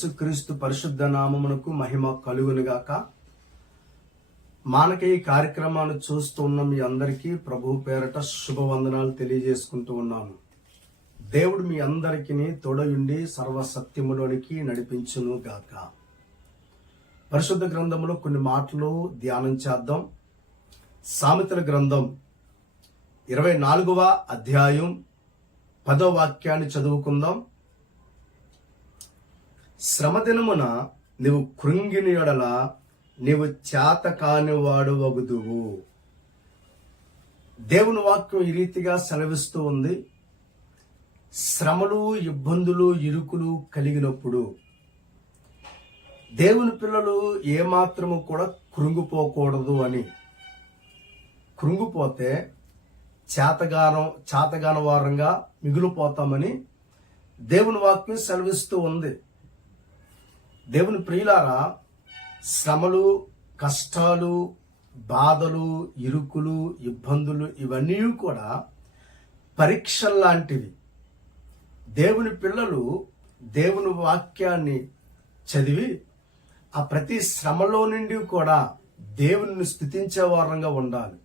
యేసుక్రీస్తు పరిశుద్ధ నామమునకు మహిమ కలుగునుగాక. మానక ఈ కార్యక్రమాన్ని చూస్తున్న మీ అందరికీ ప్రభు పేరట శుభవందనాలు తెలియజేసుకుంటూ ఉన్నాను. దేవుడు మీ అందరికీ తోడయుండి సర్వసత్యములోనికి నడిపించును గాక. పరిశుద్ధ గ్రంథంలో కొన్ని మాటలు ధ్యానం చేద్దాం. సామెతల గ్రంథం 24వ అధ్యాయం 10వ వాక్యాన్ని చదువుకుందాం. శ్రమదినమున నీవు కృంగిని యెడల నీవు చేత కానివాడు వగుదువు. దేవుని వాక్యం ఈ రీతిగా సెలవిస్తూ ఉంది. శ్రమలు, ఇబ్బందులు, ఇరుకులు కలిగినప్పుడు దేవుని పిల్లలు ఏమాత్రము కూడా కృంగిపోకూడదు అని. కృంగిపోతే చేతగాన వారంగా మిగిలిపోతామని దేవుని వాక్యం సెలవిస్తూ ఉంది. దేవుని ప్రియులారా, శ్రమలు, కష్టాలు, బాధలు, ఇరుకులు, ఇబ్బందులు ఇవన్నీ కూడా పరీక్షల్లాంటివి. దేవుని పిల్లలు దేవుని వాక్యాన్ని చదివి ఆ ప్రతి శ్రమలో నుండి కూడా దేవుని స్తుతించే వారంగా ఉండాలి.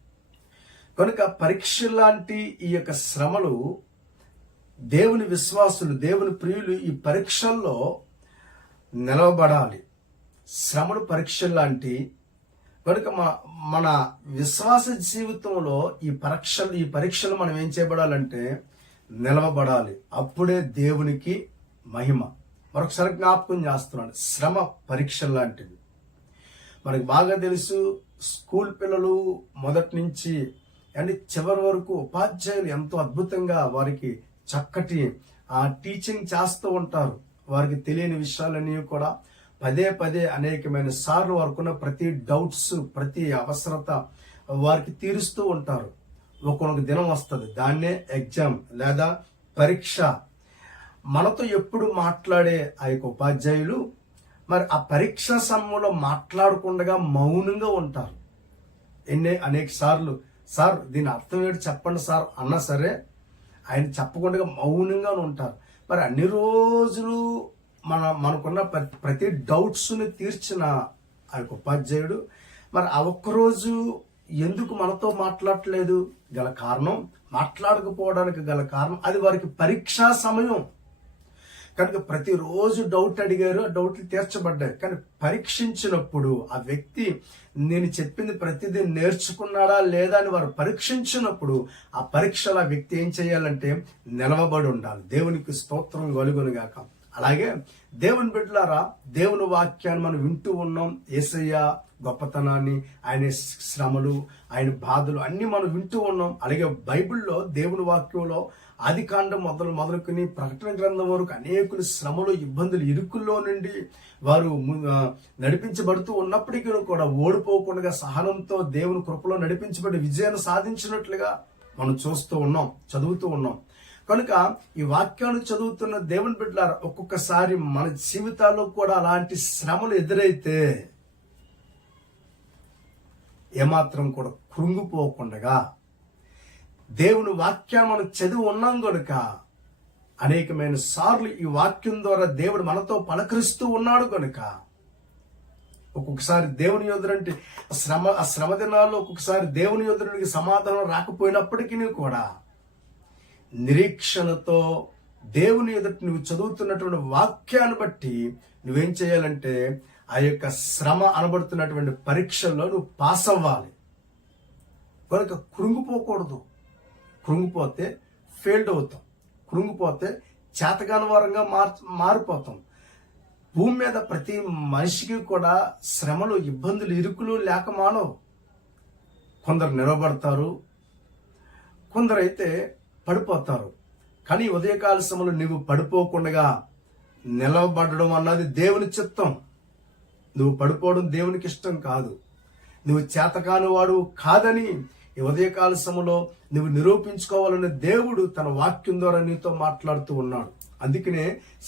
కనుక పరీక్ష లాంటి ఈ యొక్క శ్రమలు దేవుని విశ్వాసులు, దేవుని ప్రియులు ఈ పరీక్షల్లో నిలవబడాలి. శ్రమలు పరీక్ష లాంటి. కనుక మన విశ్వాస జీవితంలో ఈ పరీక్షలు మనం ఏం చేయబడాలంటే నిలవబడాలి. అప్పుడే దేవునికి మహిమ. మరొకసారి జ్ఞాపకం చేస్తున్నాను, శ్రమ పరీక్ష లాంటివి. మనకు బాగా తెలుసు, స్కూల్ పిల్లలు మొదటి నుంచి అంటే చివరి వరకు ఉపాధ్యాయులు ఎంతో అద్భుతంగా వారికి చక్కటి టీచింగ్ చేస్తూ ఉంటారు. వారికి తెలియని విషయాలన్నీ కూడా పదే పదే అనేకమైన సార్లు వారికున్న ప్రతి డౌట్స్, ప్రతి అవసరత వారికి తీరుస్తూ ఉంటారు. ఒక్కొక్క దినం వస్తుంది, దాన్నే ఎగ్జామ్ లేదా పరీక్ష. మనతో ఎప్పుడు మాట్లాడే ఆ యొక్క ఉపాధ్యాయులు మరి ఆ పరీక్ష సమయంలో మాట్లాడకుండా మౌనంగా ఉంటారు. అనేక సార్లు సార్ దీని అర్థం ఏంటి చెప్పండి సార్ అన్నా సరే ఆయన చెప్పకుండా మౌనంగా ఉంటారు. మరి అన్ని రోజులు మనకున్న ప్రతి డౌట్స్ని తీర్చిన ఆ యొక్క ఉపాధ్యాయుడు మరి ఆ ఒక్కరోజు ఎందుకు మనతో మాట్లాడట్లేదు? గల కారణం, మాట్లాడకపోవడానికి గల కారణం అది వారికి పరీక్షా సమయం కనుక ప్రతిరోజు డౌట్ అడిగారు, ఆ డౌట్లు తీర్చబడ్డాయి. కానీ పరీక్షించినప్పుడు ఆ వ్యక్తి నేను చెప్పింది ప్రతిదీ నేర్చుకున్నాడా లేదా అని వారు పరీక్షించినప్పుడు ఆ పరీక్షలో ఆ వ్యక్తి ఏం చేయాలంటే నిలవబడి ఉండాలి. దేవునికి స్తోత్రం కలుగునుగాక. అలాగే దేవుని బిడ్డలారా, దేవుని వాక్యాన్ని మనం వింటూ ఉన్నాం. యేసయ్య గొప్పతనాన్ని, ఆయన శ్రమలు, ఆయన బాధలు అన్ని మనం వింటూ ఉన్నాం. అలాగే బైబిల్లో దేవుని వాక్యంలో ఆదికాండం మొదలుకొని ప్రకటన గ్రంథం వరకు అనేకులు శ్రమలు, ఇబ్బందులు, ఇరుకుల్లో నుండి వారు నడిపించబడుతూ ఉన్నప్పటికీ కూడా ఓడిపోకుండా సహనంతో దేవుని కృపలో నడిపించబడి విజయాన్ని సాధించినట్లుగా మనం చూస్తూ ఉన్నాం, చదువుతూ ఉన్నాం. కనుక ఈ వాక్యాన్ని చదువుతున్న దేవుని బిడ్డలారా, ఒక్కొక్కసారి మన జీవితాల్లో కూడా అలాంటి శ్రమలు ఎదురైతే ఏమాత్రం కూడా కృంగిపోకుండా దేవుని వాక్యాన్ని మనం చదివి ఉన్నాం కనుక అనేకమైన సార్లు ఈ వాక్యం ద్వారా దేవుడు మనతో పలకరిస్తూ ఉన్నాడు కనుక ఒక్కొక్కసారి దేవుని యొద్దరంటే శ్రమ దినాల్లో ఒక్కొక్కసారి దేవుని యొద్దరికి సమాధానం రాకపోయినప్పటికీ కూడా నిరీక్షణతో దేవుని ఎదుట నువ్వు చదువుతున్నటువంటి వాక్యాన్ని బట్టి నువ్వేం చేయాలంటే ఆ యొక్క శ్రమ అనబడుతున్నటువంటి పరీక్షల్లో నువ్వు పాస్ అవ్వాలి. కనుక కృంగిపోకూడదు. కృంగిపోతే ఫెయిల్డ్ అవుతాం. కృంగిపోతే చేతగాని వారంగా మారిపోతాం. భూమి మీద ప్రతి మనిషికి కూడా శ్రమలు, ఇబ్బందులు, ఇరుకులు లేక మానవు. కొందరు నిలబడతారు, కొందరైతే పడిపోతారు. కానీ ఉదయకాల సమయంలో నువ్వు పడిపోకుండా నిలబడడం అన్నది దేవుని చిత్తం. నువ్వు పడిపోవడం దేవునికి ఇష్టం కాదు. నువ్వు చేతకాని వాడు కాదని ఈ ఉదయకాల సమయంలో నువ్వు నిరూపించుకోవాలని దేవుడు తన వాక్యం ద్వారా నీతో మాట్లాడుతూ ఉన్నాడు. అందుకనే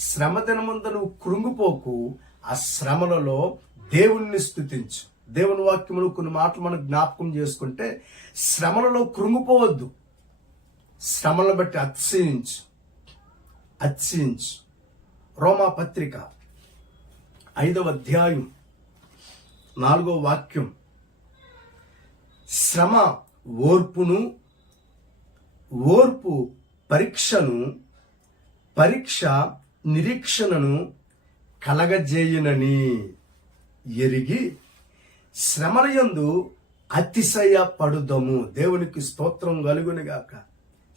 శ్రమ దినమందు నువ్వు కృంగిపోకు. ఆ శ్రమలలో దేవుణ్ణి స్తుతించు. దేవుని వాక్యములు కొన్ని మాటలు మనం జ్ఞాపకం చేసుకుంటే, శ్రమలలో కృంగిపోవద్దు. శ్రమలను బట్టి అతిశయించు. రోమా పత్రిక 5వ అధ్యాయం 4వ వాక్యం, శ్రమ ఓర్పును, ఓర్పు పరీక్షను, పరీక్ష నిరీక్షణను కలగజేయునని ఎరిగి శ్రమలయందు అతిశయపడుదము. దేవునికి స్తోత్రం కలుగునుగాక.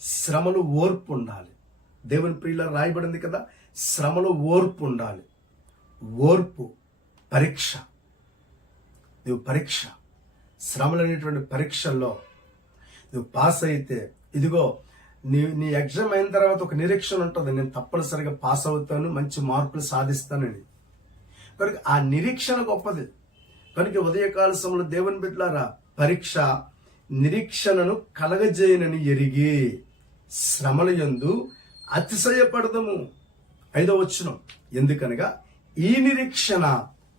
శ్రమలు ఓర్పు ఉండాలి. దేవుని ప్రియుల రాయబడింది కదా, శ్రమలు ఓర్పు ఉండాలి. ఓర్పు పరీక్ష, నువ్వు పరీక్ష, శ్రమలు అనేటువంటి పరీక్షల్లో నువ్వు పాస్ అయితే, ఇదిగో నీ ఎగ్జామ్ అయిన తర్వాత ఒక నిరీక్షణ ఉంటుంది, నేను తప్పనిసరిగా పాస్ అవుతాను, మంచి మార్కులు సాధిస్తానని. కనుక ఆ నిరీక్షణ గొప్పది. కనుక ఉదయకాల సమయంలో దేవుని బిడ్డలారా, పరీక్ష నిరీక్షణను కలగజేయనని ఎరిగి శ్రమల యందు అతిశయపడదము. 5వ వచనం, ఎందుకనగా ఈ నిరీక్షణ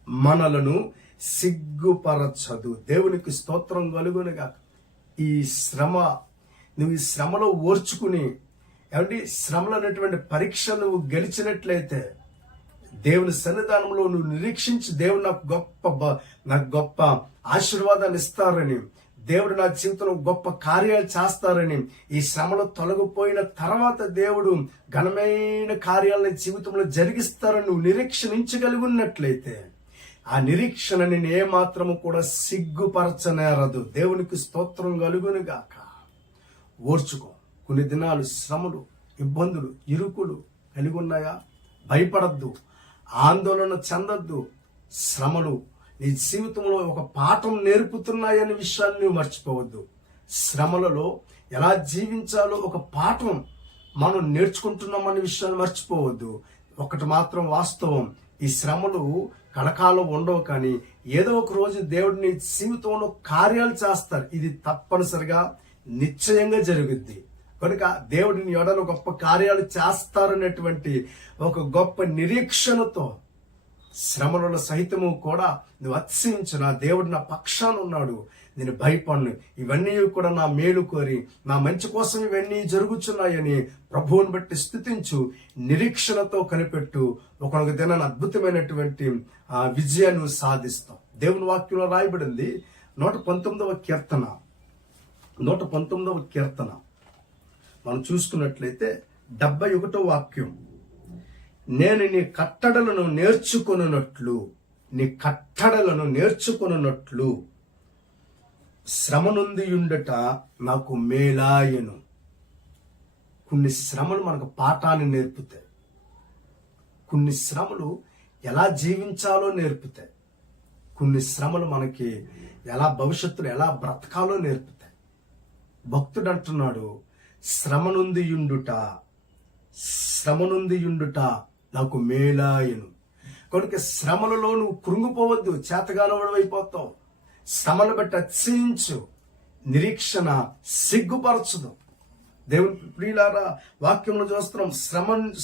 మనలను సిగ్గుపరచదు. దేవునికి స్తోత్రం కలుగునుగా. ఈ శ్రమ, నువ్వు ఈ శ్రమలో ఓర్చుకుని, ఏమంటే శ్రమలు అనేటువంటి పరీక్ష నువ్వు గెలిచినట్లయితే, దేవుని సన్నిధానంలో నువ్వు నిరీక్షించి, దేవుడు నాకు గొప్ప ఆశీర్వాదాలు ఇస్తారని, దేవుడు నా జీవితంలో గొప్ప కార్యాలు చేస్తారని, ఈ శ్రమలో తొలగిపోయిన తర్వాత దేవుడు ఘనమైన కార్యాలను జీవితంలో జరిగిస్తారని నువ్వు నిరీక్షించగలిగినట్లయితే, ఆ నిరీక్షణ నేను ఏమాత్రము కూడా సిగ్గుపరచనేరదు. దేవునికి స్తోత్రం కలుగునుగాక. ఓర్చుకో. కొన్ని దినాలు శ్రమలు, ఇబ్బందులు, ఇరుకులు కలిగి ఉన్నాయా? భయపడద్దు, ఆందోళన చెందద్దు. శ్రమలు నీ జీవితంలో ఒక పాఠం నేర్పుతున్నాయనే విషయాన్ని నువ్వు మర్చిపోవద్దు. శ్రమలలో ఎలా జీవించాలో ఒక పాఠం మనం నేర్చుకుంటున్నామనే విషయాన్ని మర్చిపోవద్దు. ఒకటి మాత్రం వాస్తవం, ఈ శ్రమలు కలకాలం ఉండవు, కానీ ఏదో ఒక రోజు దేవుడు నీ జీవితంలో కార్యాలు చేస్తారు. ఇది తప్పనిసరిగా నిశ్చయంగా జరుగుద్ది. కనుక దేవుడిని ఎడలో గొప్ప కార్యాలు చేస్తారనేటువంటి ఒక గొప్ప నిరీక్షణతో శ్రమల సహితము కూడా నువ్వు అతిశయించు, నా దేవుడు నా పక్షాన ఉన్నాడు, నేను భయపడను, ఇవన్నీ కూడా నా మేలు కోరి నా మంచి కోసం ఇవన్నీ జరుగుతున్నాయని ప్రభువుని బట్టి స్తుతించు, నిరీక్షణతో కనిపెట్టు. ఒక దినాన్ని అద్భుతమైనటువంటి విజయాన్ని సాధిస్తావు. దేవుని వాక్యంలో రాయబడింది 119వ కీర్తన, 119వ కీర్తన మనం చూసుకున్నట్లయితే 71వ వాక్యం, నేను నీ కట్టడలను నేర్చుకొనున్నట్లు, నీ కట్టడలను నేర్చుకొనున్నట్లు శ్రమ నుండి ఉండట నాకు మేలాయను. కొన్ని శ్రమలు మనకు పాఠాన్ని నేర్పుతాయి. కొన్ని శ్రమలు ఎలా జీవించాలో నేర్పుతాయి. కొన్ని శ్రమలు మనకి ఎలా భవిష్యత్తులో ఎలా బ్రతకాలో నేర్పుతాయి. భక్తుడు అంటున్నాడు, శ్రమ నుండి ఉండుట నాకు మేలాయను. కనుక శ్రమలలో నువ్వు కృంగిపోవద్దు, చేతగానవడం అయిపోతావు. శ్రమను బట్టి అతిశయించు, నిరీక్షణ సిగ్గుపరచదు. దేవుని ప్రియులారా, వాక్యంలో చూస్తున్నాం,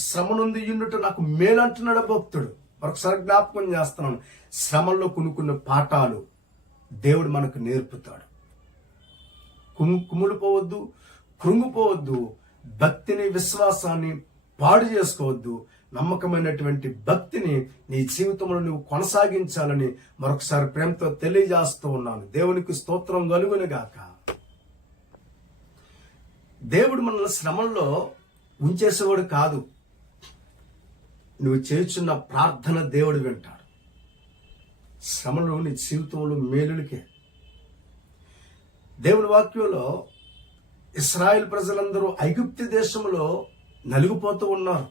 శ్రమ నుండి ఉండుట నాకు మేలు అంటున్నాడు భక్తుడు. మరొకసారి జ్ఞాపకం చేస్తున్నాను, శ్రమల్లో కొన్ని పాఠాలు దేవుడు మనకు నేర్పుతాడు. కుమిలిపోవద్దు, కృంగిపోవద్దు, భక్తిని విశ్వాసాన్ని పాడు చేసుకోవద్దు. నమ్మకమైనటువంటి భక్తిని నీ జీవితంలో నువ్వు కొనసాగించాలని మరొకసారి ప్రేమతో తెలియజేస్తూ ఉన్నాను. దేవునికి స్తోత్రం కలుగునుగాక. దేవుడు మనల్ని శ్రమల్లో ఉంచేసేవాడు కాదు. నువ్వు చేస్తున్న ప్రార్థన దేవుడు వింటాడు. శ్రమలు నీ జీవితంలో మేలులకే. దేవుని వాక్యంలో ఇశ్రాయేల్ ప్రజలందరూ ఐగుప్తు దేశంలో నలిగిపోతూ ఉన్నారు.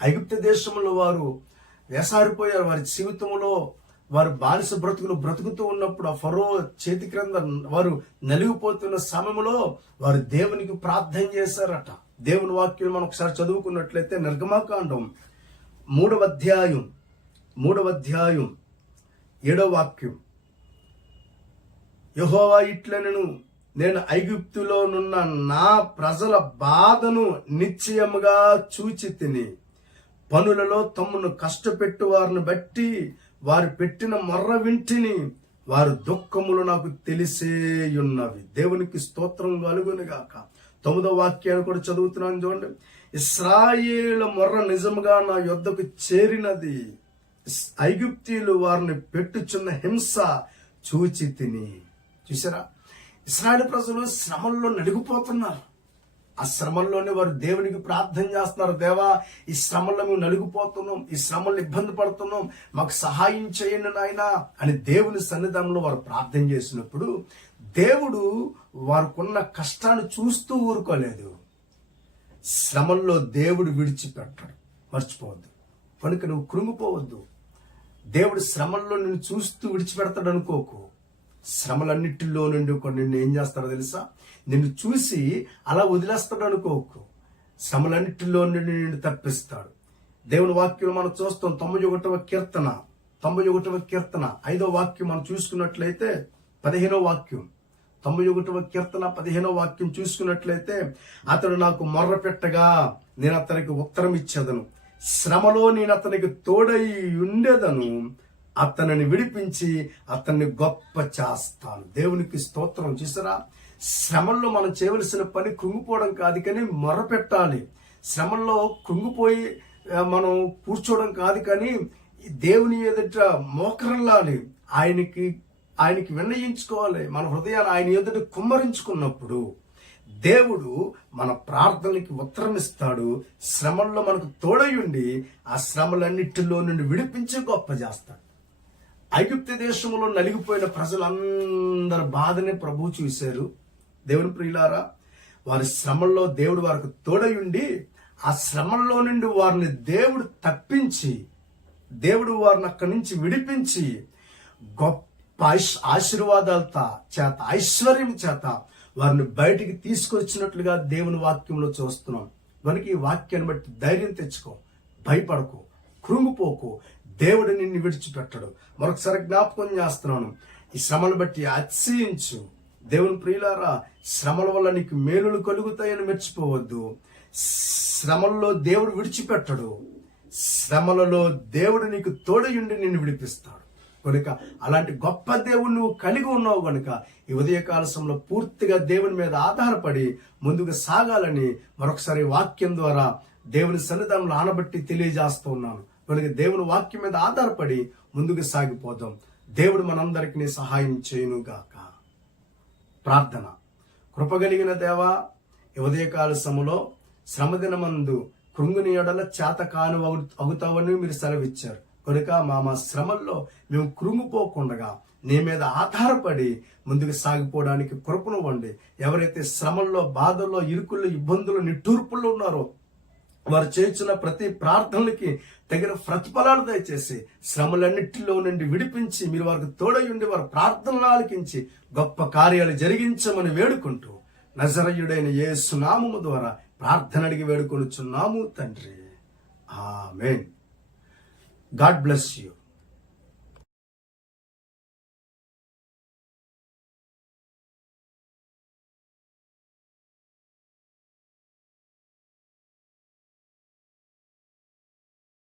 ఐగుప్తు దేశంలో వారు వేసారిపోయారు. వారి జీవితంలో వారు బానిస బ్రతుకుతూ ఉన్నప్పుడు ఆ ఫరో చేతి క్రింద వారు నలిగిపోతున్న సమయంలో వారు దేవునికి ప్రార్థన చేశారట. దేవుని వాక్యం మనం ఒకసారి చదువుకున్నట్లయితే నిర్గమాకాండం 3వ అధ్యాయం 7వ వాక్యం, యెహోవా ఇట్లనెను, నేను ఐగుప్తులోనున్న నా ప్రజల బాధను నిశ్చయముగా చూచి తిని, పనులలో తమ్మును కష్టపెట్టు వారిని బట్టి వారు పెట్టిన మొర్ర వింటిని, వారి దుఃఖములు నాకు తెలిసేయున్నవి. దేవునికి స్తోత్రం కలుగునుగాక. 9వ వాక్యాన్ని కూడా చదువుతున్నాను చూడండి. ఇశ్రాయేలు మొర్ర నిజముగా నా యొద్దకు చేరినది, ఐగుప్తీయులు వారిని పెట్టుచున్న హింస చూచి తిని. చూసారా, ఇశ్రాయేలు ప్రజలు శ్రమల్లో నలిగిపోతున్నారు. ఆ శ్రమల్లోనే వారు దేవునికి ప్రార్థన చేస్తున్నారు. దేవా, ఈ శ్రమల్లో మేము నలిగిపోతున్నాం, ఈ శ్రమల్లో ఇబ్బంది పడుతున్నాం, మాకు సహాయం చేయండి నాయనా అని దేవుని సన్నిధానంలో వారు ప్రార్థన చేసినప్పుడు దేవుడు వారికున్న కష్టాన్ని చూస్తూ ఊరుకోలేదు. శ్రమల్లో దేవుడు విడిచిపెట్టాడు. మర్చిపోవద్దు. కనుక నువ్వు కృంగిపోవద్దు. దేవుడు శ్రమల్లో నిన్ను చూస్తూ విడిచిపెడతాడు అనుకోకు. శ్రమలన్నిటిలో నుండి నిన్ను ఏం చేస్తాడో తెలుసా? నిన్ను చూసి అలా వదిలేస్తాడు అనుకోకు. శ్రమలన్నిటిలో నుండి నిన్ను తప్పిస్తాడు. దేవుని వాక్యం మనం చూస్తాం. 91వ కీర్తన 5వ వాక్యం మనం చూసుకున్నట్లయితే 15వ వాక్యం 91వ కీర్తన 15వ వాక్యం చూసుకున్నట్లయితే, అతడు నాకు మొర్ర పెట్టగా నేను అతనికి ఉత్తరం ఇచ్చేదను, శ్రమలో నేను అతనికి తోడై ఉండేదను, అతనిని విడిపించి అతన్ని గొప్ప చేస్తాను. దేవునికి స్తోత్రం. చూసారా, శ్రమల్లో మనం చేయవలసిన పని కృంగిపోవడం కాదు, కానీ మొరపెట్టాలి. శ్రమల్లో కృంగిపోయి మనం కూర్చోవడం కాదు, కానీ దేవుని ఎదుట మోకరల్లాలి. ఆయనకి విన్నయించుకోవాలి. మన హృదయాన్ని ఆయన ఎదుట కుమ్మరించుకున్నప్పుడు దేవుడు మన ప్రార్థనకి ఉత్తరం ఇస్తాడు. శ్రమల్లో మనకు తోడయుండి ఆ శ్రమలన్నిటిలో నుండి విడిపించి గొప్ప చేస్తాడు. ఐగుప్తు దేశంలో నలిగిపోయిన ప్రజలందరి బాధని ప్రభువు చూశారు. దేవుని ప్రియులారా, వారి శ్రమల్లో దేవుడు వారికి తోడయుండి ఆ శ్రమల్లో నుండి వారిని దేవుడు తప్పించి, దేవుడు వారిని అక్కడి నుంచి విడిపించి గొప్ప ఆశీర్వాదాల చేత, ఐశ్వర్యం చేత వారిని బయటికి తీసుకొచ్చినట్లుగా దేవుని వాక్యంలో చూస్తున్నాం. కనుక ఈ వాక్యాన్ని బట్టి ధైర్యం తెచ్చుకో, భయపడకు, కృంగిపోకు. దేవుడు నిన్ను విడిచిపెట్టడు. మరొకసారి జ్ఞాపకం చేస్తున్నాను, ఈ శ్రమను బట్టి అతిశయించు. దేవుని ప్రియులారా, శ్రమల వల్ల నీకు మేలులు కలుగుతాయని మర్చిపోవద్దు. శ్రమల్లో దేవుడు విడిచిపెట్టడు. శ్రమలలో దేవుడు నీకు తోడయుండి నిన్ను విడిపిస్తాడు. కనుక అలాంటి గొప్ప దేవుడు నువ్వు కలిగి ఉన్నావు. కనుక ఈ ఉదయకాల సమయంలో పూర్తిగా దేవుని మీద ఆధారపడి ముందుకు సాగాలని మరొకసారి వాక్యం ద్వారా దేవుని సన్నిధానంలో ఆనబట్టి తెలియజేస్తూ ఉన్నాను. కనుక దేవుని వాక్యం మీద ఆధారపడి ముందుకు సాగిపోదాం. దేవుడు మనందరికీ సహాయం చేయునుగాక. ప్రార్థన. కృపగలిగిన దేవా, ఈ ఉదయకాల సమయంలో శ్రమదినమందు కృంగుని ఎడల చేత కాను అవుతావని మీరు సెలవిచ్చారు. కనుక మా శ్రమల్లో మేము కృంగిపోకుండా నీ మీద ఆధారపడి ముందుకు సాగిపోవడానికి కృపనివ్వండి. ఎవరైతే శ్రమల్లో, బాధల్లో, ఇరుకుల్లో, ఇబ్బందులు, నిట్టూర్పుల్లో ఉన్నారో వారు చేస్తున్న ప్రతి ప్రార్థనలకి తగిన ప్రతిఫలాలు దయచేసి శ్రమలన్నిటిలో నుండి విడిపించి మీరు వారికి తోడయుండి వారి ప్రార్థనలు ఆలకించి గొప్ప కార్యాలు జరిగించమని వేడుకుంటూ నజరేయుడైన యేసు నామము ద్వారా ప్రార్థన అడిగి వేడుకొనుచున్నాము తండ్రి. ఆమేన్. God bless you.